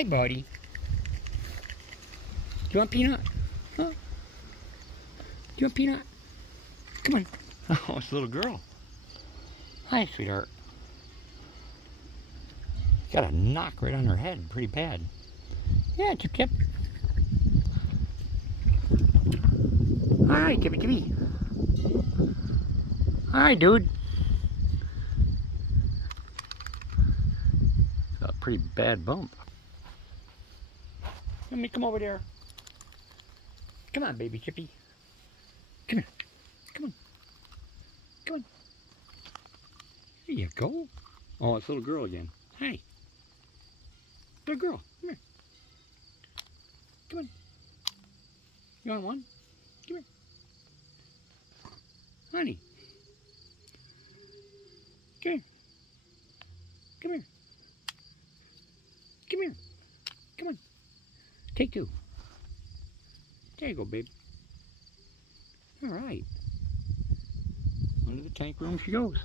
Hey, buddy. Do you want peanut? Huh? Do you want peanut? Come on. Oh, it's a little girl. Hi, sweetheart. Got a knock right on her head, pretty bad. Yeah, Chip Chip. Hi, Chippy Chippy. Hi, dude. Got a pretty bad bump. Let me come over there. Come on, baby Chippy. Come here. Come on. Come on. There you go. Oh, it's little girl again. Hi. Little girl. Come here. Come on. You want one? Come here. Honey. Come here. Come here. Come here. Come on. Take two. There you go, babe. All right. Under the tank room she goes.